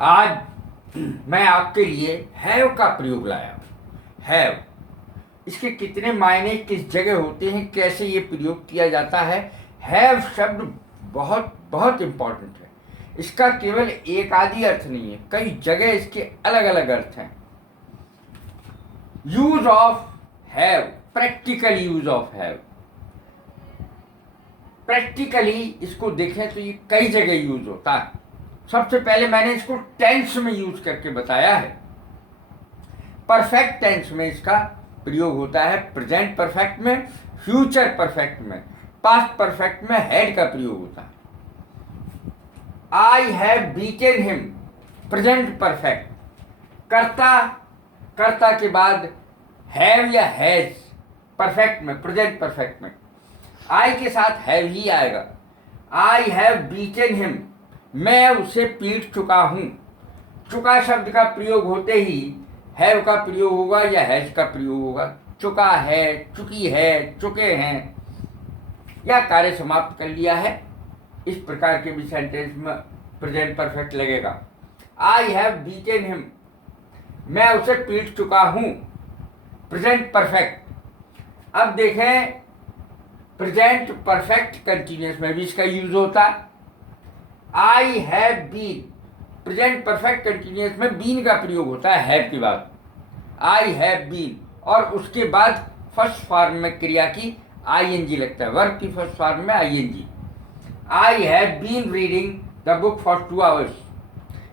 आज मैं आपके लिए हैव का प्रयोग लाया हूँ। हैव, इसके कितने मायने किस जगह होते हैं, कैसे ये प्रयोग किया जाता है। हैव शब्द बहुत बहुत इम्पोर्टेंट है। इसका केवल एक आदि अर्थ नहीं है, कई जगह इसके अलग अलग अर्थ हैं। Use of have, practical use of have. Practically इसको देखें तो ये कई जगह यूज होता है। सबसे पहले मैंने इसको टेंस में यूज करके बताया है। परफेक्ट टेंस में इसका प्रयोग होता है, प्रेजेंट परफेक्ट में, फ्यूचर परफेक्ट में, पास्ट परफेक्ट में हैड का प्रयोग होता है। I have beaten him, present perfect. कर्ता, कर्ता के बाद हैव या हैज, परफेक्ट में, प्रेजेंट परफेक्ट में आई के साथ हैव ही आएगा। आई हैव बीटेन हिम, मैं उसे पीट चुका हूं। चुका शब्द का प्रयोग होते ही हैव का प्रयोग होगा या हैज का प्रयोग होगा। चुका है, चुकी है, चुके हैं, या कार्य समाप्त कर लिया है, इस प्रकार के भी सेंटेंस में प्रेजेंट परफेक्ट लगेगा। आई हैव बीटेन हिम, मैं उसे पीट चुका हूं, प्रेजेंट परफेक्ट। अब देखें प्रेजेंट परफेक्ट कंटिन्यूअस में भी इसका यूज होता है। I have been, present perfect continuous में बीन का प्रयोग होता है हैव के बाद। आई हैव बीन, और उसके बाद फर्स्ट फॉर्म में क्रिया की आईएनजी लगता है, वर्ब की फर्स्ट फॉर्म में ING. I have been reading the book for 2 hours।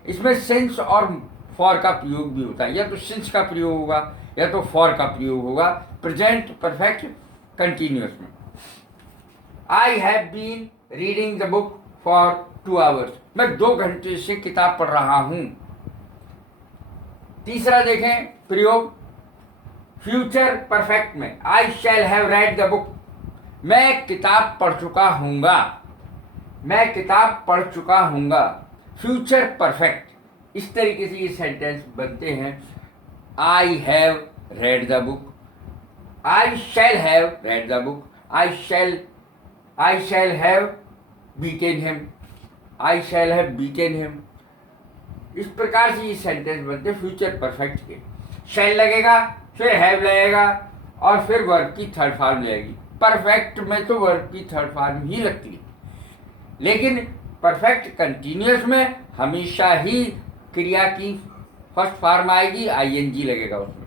इसमें सिंस और फॉर का प्रयोग भी होता है, या तो सिंस का प्रयोग होगा या तो फॉर का प्रयोग होगा प्रेजेंट परफेक्ट कंटिन्यूअस में। I have been reading the book for 2 hours, मैं 2 घंटे से किताब पढ़ रहा हूं। तीसरा देखें प्रयोग फ्यूचर परफेक्ट में, I shall have read the book, मैं किताब पढ़ चुका हूंगा, मैं किताब पढ़ चुका हूंगा, फ्यूचर परफेक्ट। इस तरीके से ये सेंटेंस बनते हैं। I have read the book, I shall have read the book, I shall have beaten him, I shall have beaten him. इस प्रकार से ये सेंटेंस बनते हैं फ्यूचर परफेक्ट के। शैल लगेगा, फिर हैव लगेगा, और फिर वर्ब की थर्ड फॉर्म लगेगी। परफेक्ट में तो वर्ब की थर्ड फॉर्म ही लगती है, लेकिन परफेक्ट कंटिन्यूअस में हमेशा ही क्रिया की फर्स्ट फॉर्म आएगी, आईएनजी लगेगा उसमें।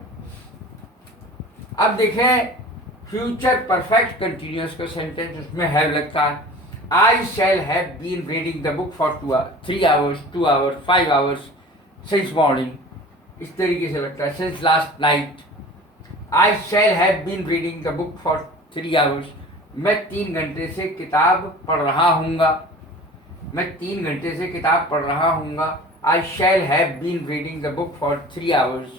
अब देखें फ्यूचर परफेक्ट कंटिन्यूअस का सेंटेंस, उसमें हैव लगता है। I shall have been reading the book for 3 hours, 2 hours, 5 hours since morning, इस तरीके से लगता है। Since last night, I shall have been reading the book for 3 hours, मैं 3 घंटे से किताब पढ़ रहा हूँगा, मैं 3 घंटे से किताब पढ़ रहा हूँगा। I shall have been reading the book for 3 hours,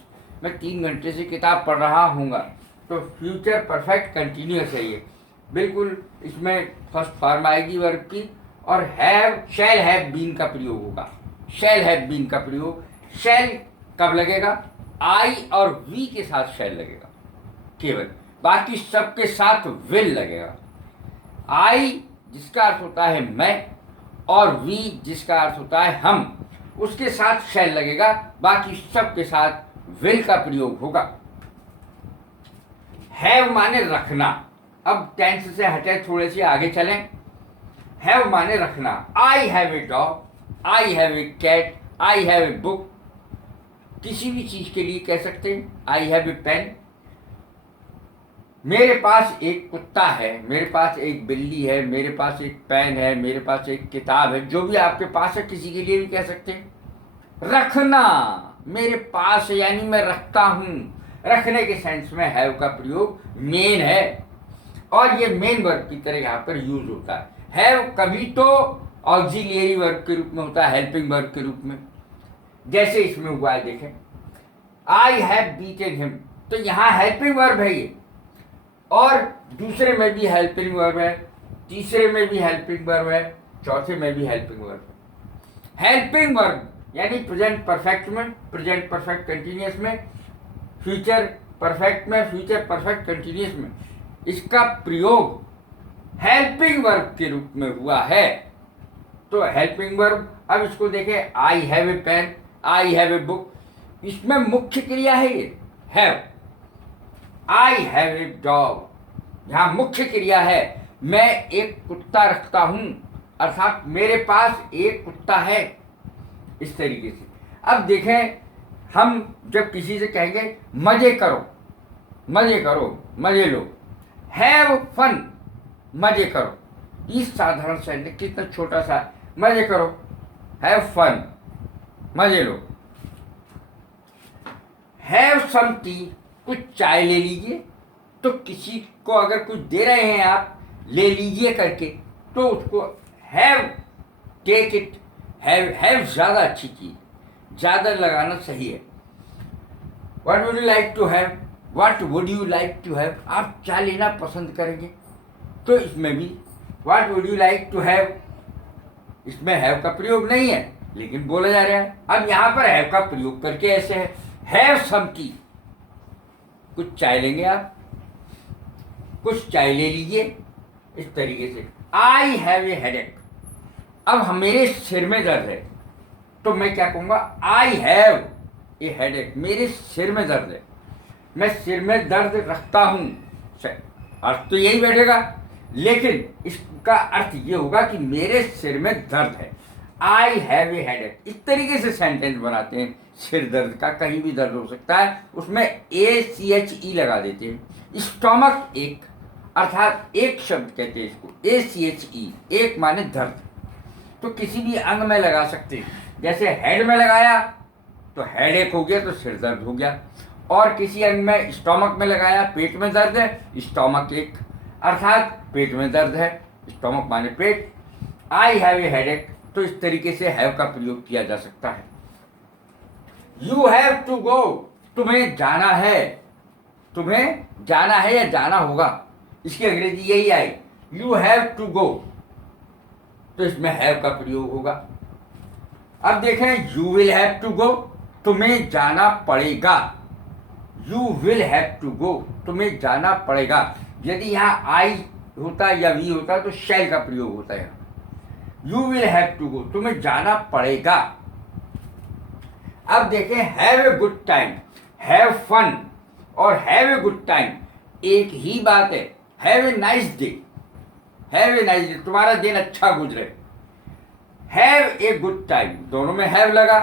मैं 3 घंटे से किताब पढ़ रहा हूँगा। तो फ्यूचर परफेक्ट कंटिन्यूअस है ये, बिल्कुल इसमें फर्स्ट फॉर्म आएगी वर्ब की, और हैव शैल हैव बीन का प्रयोग होगा। शैल हैव बीन का प्रयोग, शैल कब लगेगा? आई और वी के साथ शैल लगेगा केवल, बाकी सबके साथ विल लगेगा। आई जिसका अर्थ होता है मैं, और वी जिसका अर्थ होता है हम, उसके साथ शैल लगेगा, बाकी सबके साथ विल का प्रयोग होगा। हैव माने रखना। अब टेंस से हटे थोड़े से आगे चलें। हैव माने रखना। I have a dog, I have a cat, I have a book. किसी भी चीज के लिए कह सकते हैं। आई हैव ए पेन, मेरे पास एक कुत्ता है, मेरे पास एक बिल्ली है, मेरे पास एक पेन है, मेरे पास एक किताब है। जो भी आपके पास है किसी के लिए भी कह सकते हैं। रखना, मेरे पास है यानी मैं रखता हूं। रखने के सेंस में हैव का प्रयोग मेन है, और ये मेन वर्ब की तरह यहाँ पर यूज होता है। हैव कभी तो ऑक्सिलियरी वर्ब के रूप में होता है, हेल्पिंग वर्ब के रूप में, जैसे इसमें हुआ है। देखें आई हैव बीटेन हिम, तो यहाँ हेल्पिंग वर्ब है ये, और दूसरे में भी हेल्पिंग वर्ब है, तीसरे में भी हेल्पिंग वर्ब है, चौथे में भी हेल्पिंग वर्ब है। हेल्पिंग वर्ब यानी प्रेजेंट परफेक्ट में, प्रेजेंट परफेक्ट कंटिन्यूअस में, फ्यूचर परफेक्ट में, फ्यूचर परफेक्ट कंटिन्यूअस में इसका प्रयोग हेल्पिंग वर्ब के रूप में हुआ है। तो हेल्पिंग वर्ब, अब इसको देखें। I have a pen, I have a book, इसमें मुख्य क्रिया है ये have. I have a dog, यहाँ मुख्य क्रिया है मैं एक कुत्ता रखता हूँ, अर्थात मेरे पास एक कुत्ता है। इस तरीके से अब देखें, हम जब किसी से कहेंगे मजे करो, मजे करो, मजे लो, हैव फन, मजे करो, इस साधारण सेंटेंस कितना छोटा सा, मजे करो, हैव फन, मजे लो। हैव सम टी, कुछ चाय ले लीजिए, तो किसी को अगर कुछ दे रहे हैं आप, ले लीजिए करके, तो उसको हैव, टेक इट, हैव ज़्यादा अच्छी चीज़, ज़्यादा लगाना सही है। What would you like to have, what would you like to have, आप क्या लेना पसंद करेंगे, तो इसमें भी what would you like to have, इसमें हैव का प्रयोग नहीं है लेकिन बोला जा रहा है। अब यहाँ पर हैव का प्रयोग करके ऐसे है, हैव सम टी, कुछ चाय लेंगे आप, कुछ चाय ले लीजिए, इस तरीके से। आई हैव ए हेडेक, अब मेरे सिर में दर्द है, तो मैं क्या कहूँगा, आई हैव ए हेडेक, मेरे सिर में दर्द है, मैं सिर में दर्द रखता हूँ, अर्थ तो यही बैठेगा, लेकिन इसका अर्थ ये होगा कि मेरे सिर में दर्द है। आई हैव ए हेडेक, इस तरीके से सेंटेंस बनाते हैं। सिर दर्द का कहीं भी दर्द हो सकता है, उसमें ACHE लगा देते हैं। स्टोमक एक, अर्थात एक शब्द कहते हैं इसको, ACHE, एक माने दर्द, तो किसी भी अंग में लगा सकते हैं। जैसे हेड में लगाया तो हेडेक हो गया, तो सिर दर्द हो गया, और किसी अंग में, स्टोमक में लगाया, पेट में दर्द है, स्टोमक एक, अर्थात पेट में दर्द है, स्टोमक माने पेट। आई हैव ए हेडेक, तो इस तरीके से हैव का प्रयोग किया जा सकता है। यू हैव टू गो, तुम्हें जाना है, तुम्हें जाना है या जाना होगा, इसकी अंग्रेजी यही आई, यू हैव टू गो, तो इसमें हैव का प्रयोग होगा। अब देखें, you will have to go, तुम्हें जाना पड़ेगा, you will have to go, तुम्हें जाना पड़ेगा। यदि यहाँ आई होता या वी होता तो शैल का प्रयोग होता है। You will have to go, तुम्हें जाना पड़ेगा। अब देखें, have a good time, have fun और हैव ए गुड टाइम एक ही बात है। Have a nice day, have a nice day, तुम्हारा दिन अच्छा गुजरे। हैव ए गुड टाइम, दोनों में हैव लगा,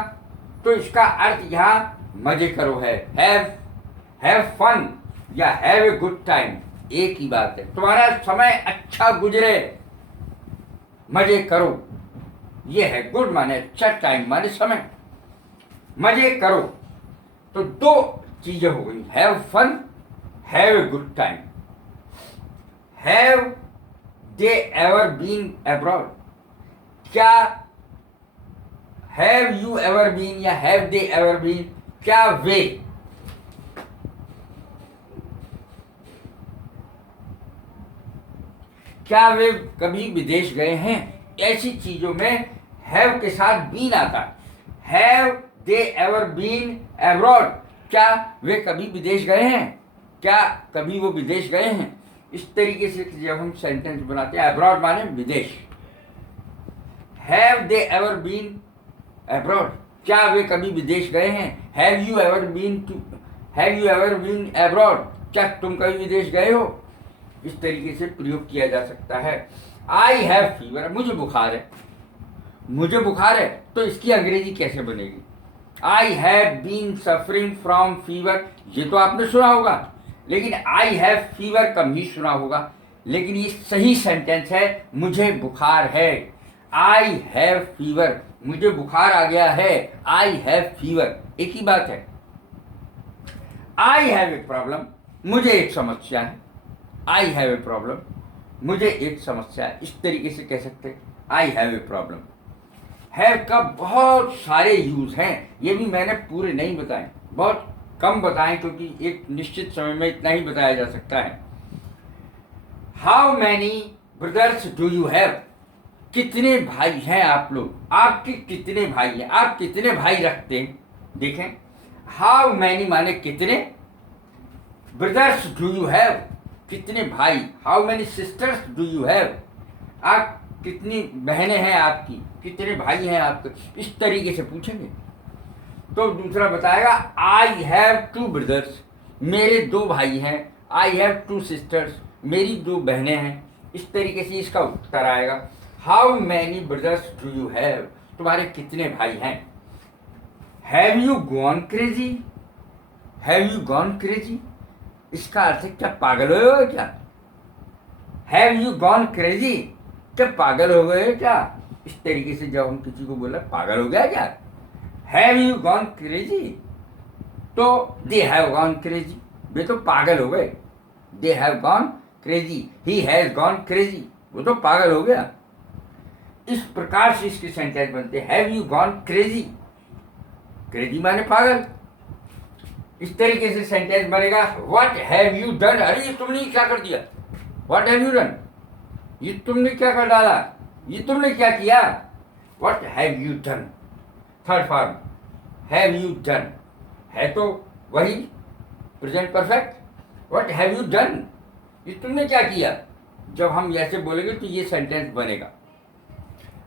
तो इसका अर्थ यहाँ मजे करो है। हैव फन या हैव ए गुड टाइम एक ही बात है, तुम्हारा समय अच्छा गुजरे, मजे करो, ये है। गुड माने अच्छा, टाइम माने समय, मजे करो, तो दो चीजें हो गई, have fun, have a good time. Have they ever been abroad, क्या हैव यू एवर बीन या हैव दे एवर बीन, क्या वे, क्या वे कभी विदेश गए हैं, ऐसी चीजों में हैव के साथ बीन आता है। Have they ever been abroad, क्या वे कभी विदेश गए हैं, क्या कभी वो विदेश गए हैं। इस तरीके से जब हम सेंटेंस बनाते हैं, अब्रॉड माने विदेश। Have they ever been abroad, क्या वे कभी विदेश गए हैं। Have you ever been abroad, क्या तुम कभी विदेश गए हो। इस तरीके से प्रयोग किया जा सकता है। आई हैव फीवर, मुझे बुखार है, मुझे बुखार है, तो इसकी अंग्रेजी कैसे बनेगी। I have been suffering from fever, ये तो आपने सुना होगा, लेकिन आई हैव फीवर कम ही सुना होगा। लेकिन ये सही सेंटेंस है, मुझे बुखार है। आई हैव फीवर, मुझे बुखार आ गया है, आई हैव फीवर, एक ही बात है। आई हैव ए प्रॉब्लम, मुझे एक समस्या है। आई हैव ए प्रॉब्लम, मुझे एक समस्या है, इस तरीके से कह सकते हैं, I have a problem. Have का बहुत सारे यूज हैं, ये भी मैंने पूरे नहीं बताए, बहुत कम बताएं, क्योंकि एक निश्चित समय में इतना ही बताया जा सकता है। How many brothers do you have, कितने भाई हैं आप लोग, आपके कितने भाई हैं, आप कितने भाई रखते हैं। देखें, हाउ मैनी माने कितने, ब्रदर्स डू यू हैव, कितने भाई, how many sisters do you have, आप कितनी बहनें हैं आपकी, कितने भाई हैं आपके, इस तरीके से पूछेंगे। तो दूसरा बताएगा आई हैव 2 ब्रदर्स, मेरे 2 भाई हैं। आई हैव 2 सिस्टर्स, मेरी 2 बहनें हैं। इस तरीके से इसका उत्तर आएगा। How many brothers do you have, तुम्हारे कितने भाई हैं। Have you gone crazy, have you gone crazy, इसका अर्थ है क्या पागल हो गए क्या। हैव यू गॉन क्रेजी, क्या पागल हो गए क्या। इस तरीके से जब हम किसी को बोला पागल हो गया क्या, हैव यू गॉन क्रेजी, तो दे हैव गॉन क्रेजी, वे तो पागल हो गए। They have gone crazy, he has gone crazy, वो तो पागल हो गया। इस प्रकार से इसके सेंटेंस बनते हैं। Have you gone crazy, crazy माने पागल। इस तरीके से सेंटेंस बनेगा। व्हाट हैव यू डन, अरे ये तुमने क्या कर दिया। व्हाट हैव यू डन, ये तुमने क्या कर डाला, ये तुमने क्या किया। What have you done, third form have you done, है तो वही present perfect. What have you done, ये तुमने क्या किया। जब हम ऐसे बोलेंगे तो ये सेंटेंस बनेगा।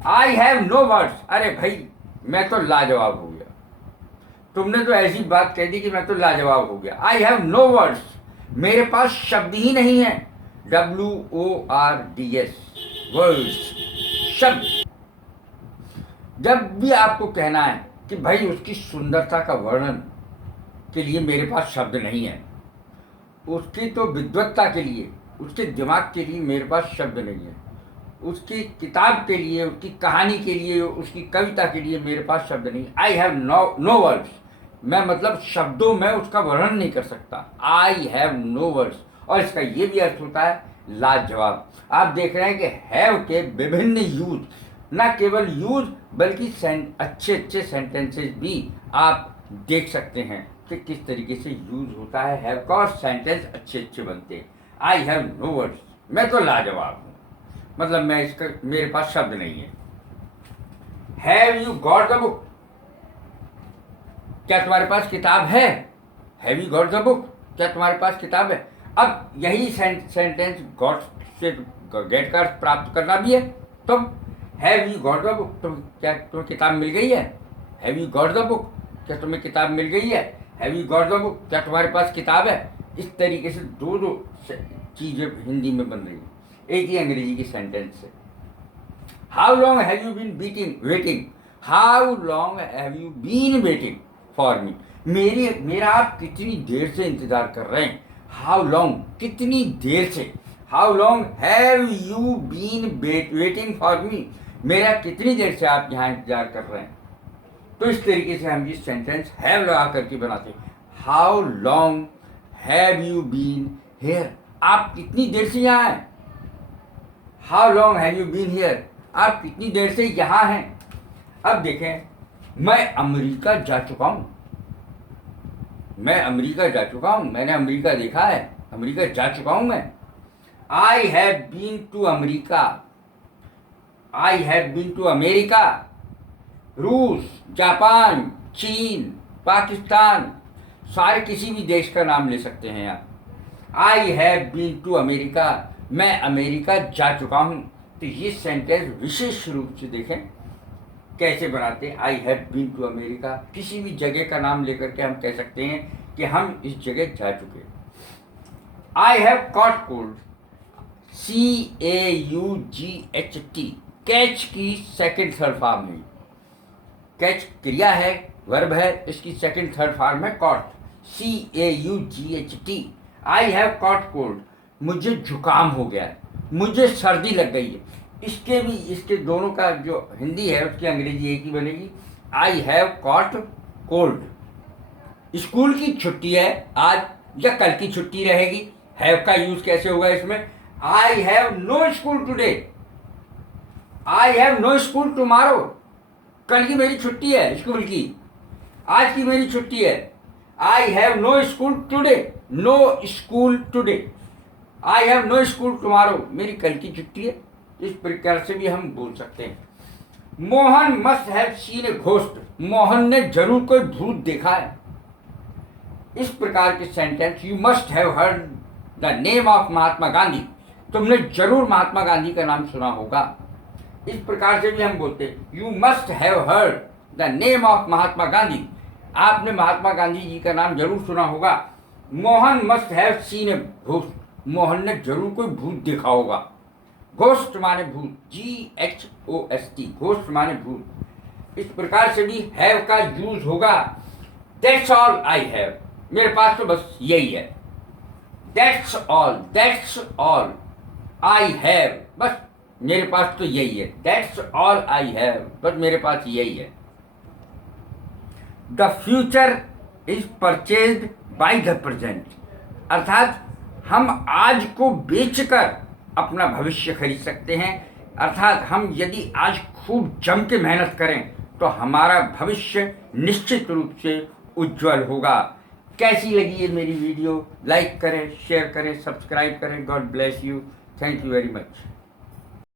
आई हैव नो वर्ड्स, अरे भाई मैं तो लाजवाब हो गया, तुमने तो ऐसी बात कह दी कि मैं तो लाजवाब हो गया। आई हैव नो वर्ड्स, मेरे पास शब्द ही नहीं है। WORDS, वर्ड्स, शब्द। जब भी आपको कहना है कि भाई उसकी सुंदरता का वर्णन के लिए मेरे पास शब्द नहीं है, उसकी तो विद्वत्ता के लिए, उसके दिमाग के लिए मेरे पास शब्द नहीं है, उसकी किताब के लिए, उसकी कहानी के लिए, उसकी कविता के लिए मेरे पास शब्द नहीं। आई हैव नो वर्ड्स, मैं मतलब शब्दों में उसका वर्णन नहीं कर सकता। आई हैव नो वर्ड्स, और इसका ये भी अर्थ होता है लाजवाब। आप देख रहे हैं कि हैव के विभिन्न यूज, न केवल यूज बल्कि अच्छे अच्छे सेंटेंसेस भी आप देख सकते हैं कि किस तरीके से यूज होता है हैव का, और सेंटेंस अच्छे अच्छे बनते हैं। आई हैव नो वर्ड्स, मैं तो लाजवाब हूँ, मतलब मैं इसका, मेरे पास शब्द नहीं है। Have you got the book, क्या तुम्हारे पास किताब है। Have you got the book, क्या तुम्हारे पास किताब है। अब यही सेंटेंस गॉट से गेट का अर्थ प्राप्त करना भी है। तो have you got the book, तो क्या तुम्हें किताब मिल गई है। Have you got the book, क्या तुम्हें किताब मिल गई है। Have you got the book, क्या तुम्हारे पास किताब है। इस तरीके से दो चीजें हिंदी में बन रही है एक ही अंग्रेजी की सेंटेंस से। How long have you been waiting, how long have you been waiting for me, मेरा आप कितनी देर से इंतजार कर रहे हैं। हाउ लॉन्ग, कितनी देर से। How long have you been waiting for me, मेरा कितनी देर से आप यहाँ इंतजार कर रहे हैं। तो इस तरीके से हम ये सेंटेंस हैव लगा करके बनाते हैं। How long have you been here, आप कितनी देर से यहाँ हैं। How long have you been here, आप कितनी देर से यहाँ हैं। अब देखें, मैं अमेरिका जा चुका हूँ, मैं अमेरिका जा चुका हूँ, मैंने अमेरिका देखा है, अमेरिका जा चुका हूँ मैं। I have been to America, I have been to America. रूस, जापान, चीन, पाकिस्तान, सारे किसी भी देश का नाम ले सकते हैं आप। I have been to America, मैं अमेरिका जा चुका हूँ। तो ये सेंटेंस विशेष रूप से देखें कैसे बनाते हैं। I have been to America, किसी भी जगह का नाम लेकर के हम कह सकते हैं कि हम इस जगह जा चुके हैं। I have caught cold, CAUGHT, catch की सेकंड थर्ड फॉर्म है। कैच क्रिया है, वर्ब है, इसकी सेकंड थर्ड फॉर्म है caught, CAUGHT। I have caught cold, मुझे जुकाम हो गया है, मुझे सर्दी लग गई है। इसके भी, इसके दोनों का जो हिंदी है उसकी अंग्रेजी एक ही बनेगी। I have caught cold. School की छुट्टी है आज या कल की छुट्टी रहेगी, हैव का यूज कैसे होगा इसमें। I have no school today, I have no school tomorrow, कल की मेरी छुट्टी है स्कूल की, आज की मेरी छुट्टी है। I have no school today, no school today. I have no school tomorrow, मेरी कल की छुट्टी है। इस प्रकार से भी हम बोल सकते हैं। Mohan must have seen a ghost, Mohan ने जरूर कोई भूत देखा है। इस प्रकार के sentence. You must have heard the name of Mahatma Gandhi, तुमने जरूर महात्मा गांधी का नाम सुना होगा। इस प्रकार से भी हम बोलते हैं। You must have heard the name of Mahatma Gandhi, आपने महात्मा गांधी जी का नाम जरूर सुना होगा। Mohan must have seen a ghost, Mohan ने जरूर कोई भूत देखा होगा। घोस्ट माने भूत, GHOST, घोस्ट माने भूत। इस प्रकार से भी हैव का यूज होगा। दैट्स ऑल आई हैव, मेरे पास तो बस यही है। दैट्स ऑल आई हैव, बस मेरे पास तो यही है। दैट्स ऑल आई हैव, बस मेरे पास यही है। The future is purchased by the present, अर्थात हम आज को बेचकर अपना भविष्य खरीद सकते हैं। अर्थात हम यदि आज खूब जम के मेहनत करें तो हमारा भविष्य निश्चित रूप से उज्जवल होगा। कैसी लगी ये मेरी वीडियो? लाइक करें, शेयर करें, सब्सक्राइब करें। God bless you. Thank you very much.